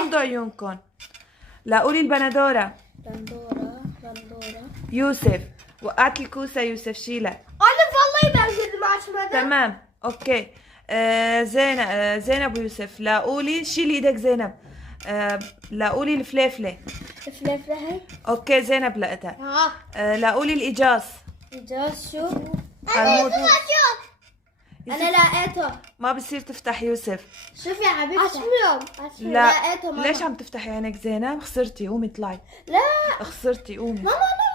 غمضوا عيونكم. لا قولي البندورة. بندورة. يوسف وقعت الكوسة. يوسف شيلها. أنا والله بنزل مع شمالة. تمام اوكي. زينب ويوسف. لا قولي شيلي ايدك زينب. لا قولي الفليفلة. فلفلة هي. اوكي زينب لقيتها. لا قولي الإجاز. إجاز شو؟ قرموط. أنا لقيته. ما بصير تفتح يوسف. شوفي يا حبيبتي. أشملهم. لا لقيته ماما. ليش عم تفتحي عينك زينب؟ خسرتي قومي اطلعي. لا خسرتي قومي. ماما أنا